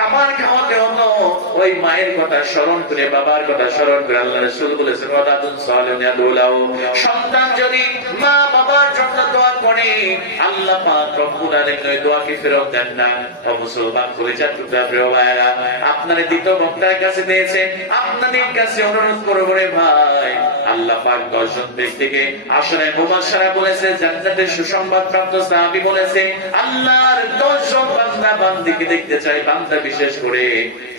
খাবার খাওয়াতে হতো ওই মায়ের কথা স্মরণ করে, বাবার কথা স্মরণ করে আল্লাহ রসুল বলেছেন ওয়াদাতুন ইয়াদুলাহু সন্তান যদি মা বাবার জন্য দোয়া করে, আল্লাহ পাক রব্বুল আলামিন ওই দোয়াকে ফেরত দেন না। ও মুসলমান টুকরা প্রিয় দ্বিতীয় বক্তার কাছে দিয়েছে আপনাদের কাছে অনুরোধ করব রে ভাই। আল্লাহ পাক দর্শন ব্যক্তিকে বলেছে জান্নাতের সুসংবাদ প্রাপ্ত সাহাবী বলেছে আল্লাহর দর্শন বান্দা বান্দিকে দেখতে চাই বান্দা বিশেষ করে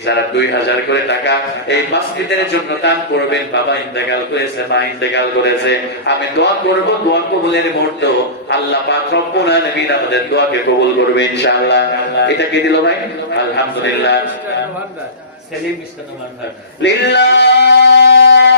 যারা দুই হাজার করে টাকা এই মাসজিদের জন্য দান করবেন বাবা ইন্তেকাল করেছে মা ইন্তেকাল করেছে। আমি দোয়া করব দোয়া কবুলের মুহূর্ত আল্লাহ পাক রব্বুল আলামিন আমাদের দোয়াকে কবুল করবে ইনশাআল্লাহ। এটা কে দিল ভাই? আলহামদুলিল্লাহ। সেলিম লিল্লাহি।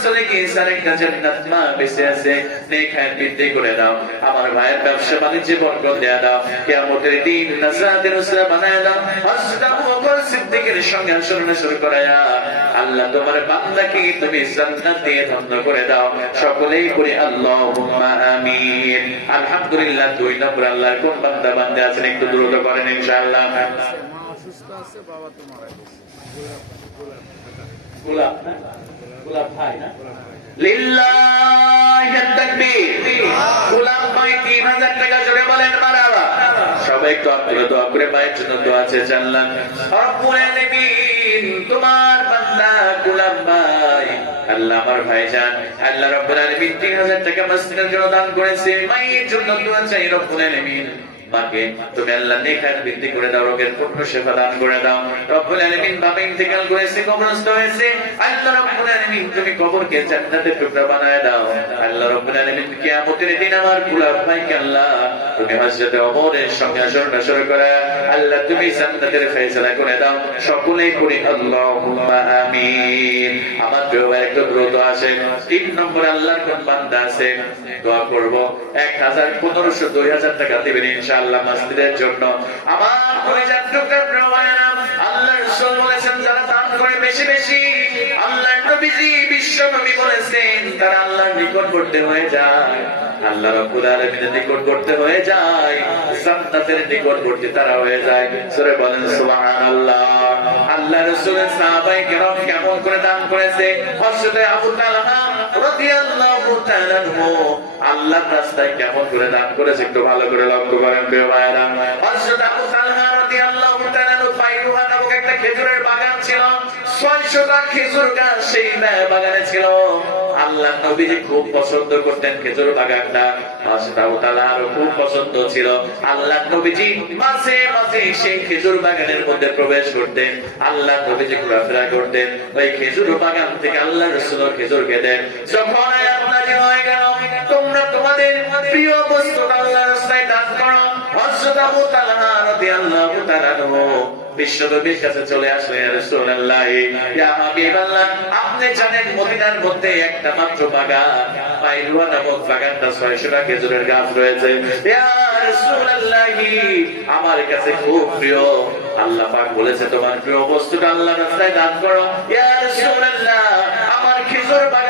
জান্নাত চলে গিয়েছে আর জান্নাত মা বেঁচে আছে নেক হায়াত বৃদ্ধি করে দাও। আমার ভাইয়ের ব্যবসা বাণিজ্যে বরকত দেয়া দাও। কিয়ামতের দিন নাজাতের উসরা বানায় দাও। হযরত আবু বকর সিদ্দিকের সঙ্গে আসর শুরু করায়া আল্লাহ তোমার বান্দাকে তুমি জান্নাত দিয়ে ধন্য করে দাও। সকলেই করি আল্লাহুম্মা আমিন। আলহামদুলিল্লাহ দুই নম্বর আল্লাহর কোন বান্দা বান্দা আছেন একটু দ্রুত করেন ইনশাআল্লাহ। অসুস্থ আছে বাবা তো মারা গেছে গোলাপ না? গোলাপ ভাই, না? লিল্লাহি তাকবীর গোলাপ ভাই 3000 টাকা জোরে বলেন মারহাবা সবাই একটু আপনারা দোয়া করে ভাইয়ের জন্য দোয়া চেয়ে জানলাম। রব্বুল আলামিন, তোমার বান্দা গোলাপ ভাই। আল্লাহ আমার ভাইজান, আল্লাহ রব্বুল আলামিন 3000 টাকা মসজিদের জন্য দান করেছে। মায়ের জন্য দোয়া চাই রব্বুল মাকে, তুমি আল্লাহ নেখার বৃদ্ধি করে দাও, রোগের পূর্ণ সেবা দান করে দাও। রব্বুল আলামিন বাবা ইন্তেকাল করেছে, কবরস্থ হয়েছে। আল্লাহ রব্বুল আলামিন, তুমি কবরকে জান্নাতের টুকরা বানায় দাও। আল্লাহ রব্বুল আলামিন, কিয়ামতের দিন আমার গোলাপ ভাইকে আল্লাহ, তুমি হযরতে ওমরের সঙ্গে আসর নসর করে, আল্লাহ তুমি জান্নাতের ফয়সালা করে দাও। সকলেই করি আল্লাহুম্মা আমিন। আমার প্রিয় ভাই, একটু দ্রুত আসে তিন নম্বর আল্লাহর কোন বান্দা আছে? দোয়া করব। এক হাজার পনেরোশো দুই হাজার টাকা দিবেন ইনশাআল্লাহ মসজিদের জন্য। আমার আল্লাহ বলেছেন, যারা দান করে বেশি বেশি, আল্লাহ নবীজি বিশ্ব বলেছেন, তারা আল্লাহর করতে হয়ে যায়। আল্লাহ রাব্বুল আলামিনের নিকট করতে হয়ে যায়। জান্নাতের নিকটবর্তী তারা হয়ে যায়। সূরা বলেন, সুবহানাল্লাহ। আল্লাহ রাসূলের সাহাবায়ে কেরাম কেমন করে দান করেছে? হযরত আবু তালহা রাদিয়াল্লাহু তাআলা আনহু আল্লাহর রাস্তায় কেমন করে দান করেছে একটু ভালো করে লক্ষ্য করেন, প্রিয় ভাইরা হযরত আবু তালহা রাদিয়াল্লাহু তাআলা পাইরুহা নামক একটা খেজুরের বাগান ছিল। 600টা খেজুর গাছ সেই বাগানে ছিল। আল্লাহ নবী খুব পছন্দ করতেন খেজুর বাগানটা মাসটাও তালা আরও খুব পছন্দ ছিল। আল্লাহ নবীজি মাঝে মাঝে সেই খেজুর বাগানের মধ্যে প্রবেশ করতেন। আল্লাহ নবীজি ঘোরাফেরা করতেন, ওই খেজুর বাগান থেকে আল্লাহ রসুল খেজুর খেতেন। যখন আপনার হয়ে গেল, তোমরা তোমাদের প্রিয় বস্তু আল্লাহ আবু তালহা রাদিয়াল্লাহু তাআলা বিশ্বনবীর কাছে চলে আসলেন রাসূলুল্লাহ হাবিবাল্লাহ, আপনি জানেন মদিনার মধ্যে একটা মাত্র বাগান? পাইরুয়া নামক বাগানটা 600 টা খেজুরের গাছ রয়েছে। আমার কাছে খুব প্রিয়। আল্লাহ পাক বলেছে, তোমার প্রিয় বস্তুটা আল্লাহর রাস্তায় দান করো। আমার খেজুর বাগানটা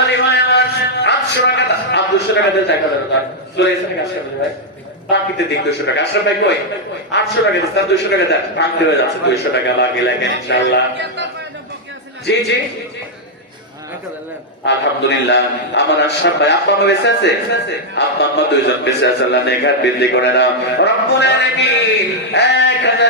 আলী ভাই আমার আপ দুশো টাকা দিয়ে দরকার চলে এসে ভাই। বাকিতে দিক দুশো টাকা। ভাই কই? আটশো টাকা দুশো টাকা বাকি হয়ে যাচ্ছে। দুইশো টাকা বাকি লেখেন ইনশাল্লাহ জি জি। আলহামদুলিল্লাহ। আমার আশরাফ ভাই বেঁচে আছে? আব্বা দুইজন বেঁচে আছে বৃদ্ধি করে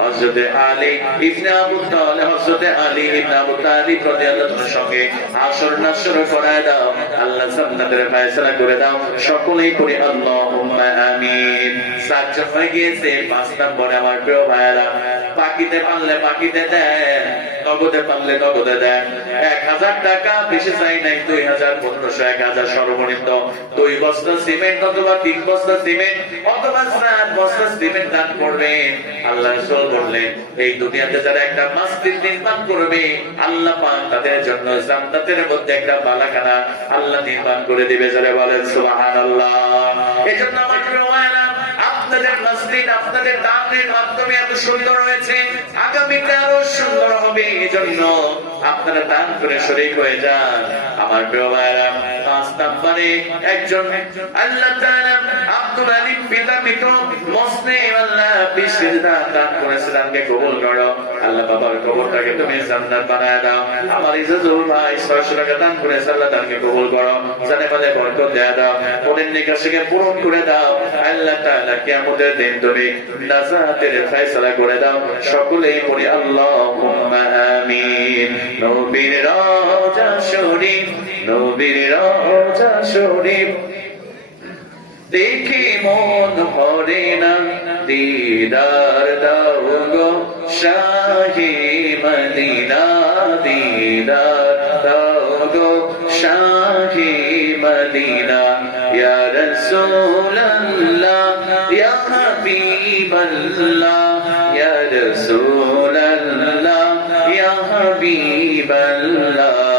হযরত আলী ইবনে আবু তালেব, হযরত আলী ইবনে আবু তালিব রাদিয়াল্লাহু সঙ্গে আসর নাসর করায় দাও। আল্লাহ জান্নাতের ফয়সালা করে দাও। সকলেই করি আল্লাহুম্মা আমিন। সাতজন হয়ে গিয়েছে, পাঁচ নম্বরে আমার প্রিয় ভাইয়েরা। পাখিতে পারলে পাখিতে দেন নগদে পারলে নগদে দেন। এক হাজার টাকা বেশি চাই নাই দুই হাজার পনেরোশো এক হাজার সর্বনিম্ন। দুই বস্তা সিমেন্ট অথবা তিন বস্তা সিমেন্ট অথবা চার বস্তা সিমেন্ট দান করবেন। আল্লাহ রসুল বললেন এই দুনিয়াতে যারা একটা মসজিদ নির্মাণ করবে আল্লাহ পাক তাদের জন্য জান্নাতের মধ্যে একটা বালাখানা আল্লাহ নির্মাণ করে দিবে। যারা বলেন সুবহানাল্লাহ। এজন্য আমার প্রিয় ভাইয়েরা, আপনাদের মসজিদ আপনাদের দানের মাধ্যমে এত সুন্দর হয়েছে। আগামীতে আরও সুন্দর হবে এই জন্য আপনারা দান করে শরীর হয়ে যান। আমার প্রিয় ভাইরা, পাঁচ নম্বরে একজন আল্লাহ আব্দুল পিতা আল্লাহ দান করো। আল্লাহ বাবার কবরটাকে তুমি জান্নাত বানায় দাও। আমার ইজাজুল ভাই টাকা দান করেছে, আল্লাহ দানকে করো। জানে বলে বরকত দেয়া দাও। মনের নিকাশকে পূরণ করে দাও। আল্লাহ তাআলা কিয়ামতের দিন তুমি নাজাতের ফয়সালা করে দাও। সকলেই পড়ি আল্লাহুম্মা আমিন। নবীর রওজা শরীফ, নবীর রওজা শরীফ। দেখে মন ভরে না, দিদার দাও গো শাহে মদিনা, দিদার দাও গো শাহে মদিনা। ইয়া রাসূলুল্লাহ, ইয়া হাবিবাল্লাহ, ইয়া হাবিবাল্লাহ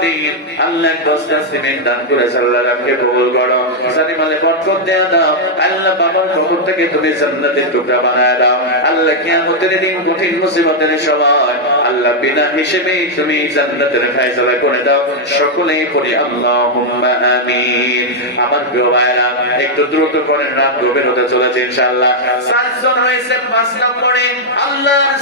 আমিরউদ্দিন আল্লাহ দশটা সিমেন্ট দান করে আল্লাহ রামকে কবুল করো। জানি মালে বরকত দেয়া দাও। আল্লাহ বাবার কবরটাকে তুমি জান্নাতের টুকরা বানায় দাও। আল্লাহ কিয়ামতের দিন কঠিন মুসিবতের সময় আল্লাহ বিনা হিসেবে তুমি জান্নাতের ফয়সালা করে দাও। সকলেই পড়ি আল্লাহুম্মা আমিন। আমার প্রিয় ভাইরা একটু দ্রুত করেন রাত গভীর হতে চলেছে ইনশাআল্লাহ। সাতজন হয়েছে, পাঁচ নম্বরে। আল্লাহর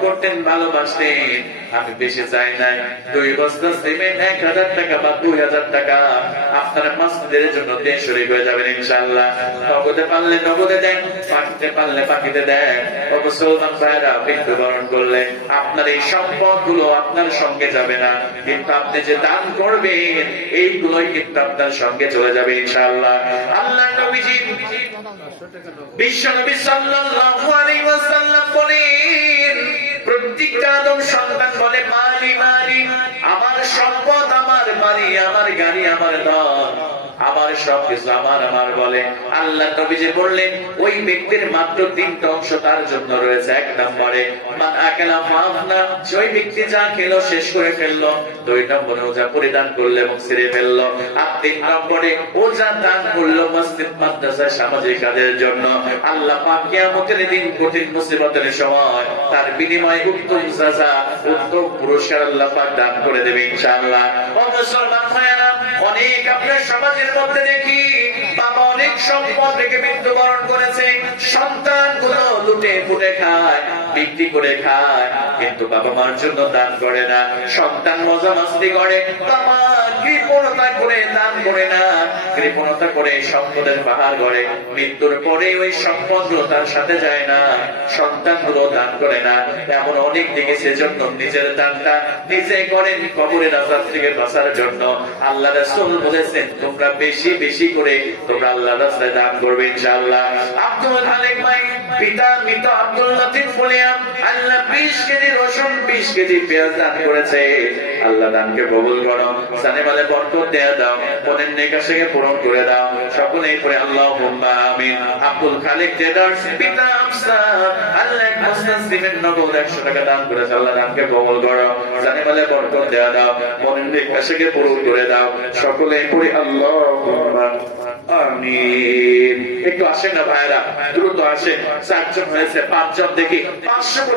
করতেন, ভালোবাসতেন। আমি বেশি চাই নাই। দুই এক হাজার টাকা বা দুই হাজার টাকা। আপনারা জন্য দেশ হয়ে যাবেন ইনশাআল্লাহ। নগদে পারলে নগদে দেন পারলে মৃত্যুবরণ করলে। আপনার এই আপনার সঙ্গে যাবে না। কিন্তু আপনি যে দান করবেন, এইগুলোই কিন্তু আপনার সঙ্গে চলে যাবে ইনশাআল্লাহ। আল্লাহ আমার সম্পদ আমার বাড়ি আমার গাড়ি আমার ধন আমার সব কিছু আমার আমার বলে। আল্লাহ নবীজি বললেন, ওই ব্যক্তির মাত্র তিনটা অংশ তার জন্য রয়েছে। এক নম্বরে ওই ব্যক্তি যা শেষ করে ফেলল। দুই নম্বরে, ও যা পরিধান করল এবং ছেড়ে ফেলল। আর তিন নম্বরে, ও যা দান করল মসজিদ সামাজিক কাজের জন্য। আল্লাহ দিন কঠিন মুসিবতের সময় তার বিনিময়ে উত্তম পুরস্কার আল্লাহ দান করে দেবে অনেক আপনার সমাজের মধ্যে দেখি। অনেক সম্পদ রেখে মৃত্যুবরণ করেছে। সন্তানগুলো লুটে ফুটে খায়, বিক্রি করে খায়, কিন্তু বাবা মার জন্য দান করে না। সন্তান মজা মাস্তি করে কৃপণতা করে দান করে না। কৃপণতা করে সম্পদের পাহাড় গড়ে। মৃত্যুর পরে ওই তার সাথে যায় না। দান করে না। এমন অনেক দিকে সেজন্য নিজের দানটা নিজে করেন কবরের আজাদ থেকে বাঁচার জন্য। আল্লাহ রাসূল বলেছেন, তোমরা বেশি বেশি করে তোমরা আল্লাহ রাস্তায় দান করবে ইনশাআল্লাহ। আব্দুল খালেক ভাই, পিতা মৃত আব্দুল লতিফ ফুলিয়া আল্লাহ বিশ কেজি রসুন, বিশ কেজি পেঁয়াজ দান করেছে। আল্লাহ দানকে কবুল করো। সানেমালে বরকত দেয়া দাও, মনের নেকাশকে পূরণ করে দাও। সকলেই পরে আল্লাহ আমিন। আব্দুল খালেক জেদার পিতা আফসা আল্লাহ সিমেন্ট নগদ একশো টাকা দান করেছে, আল্লাহ দানকে কবুল করো। জানেমালে বরকত দেয়া দাও, মনের নেকাশকে পূরণ করে দাও। সকলেই পরে আল্লাহ আমিন। একটু আসেন না ভাইরা দ্রুত আসেন। চারজন হয়েছে, পাঁচজন দেখি। পাঁচশো করে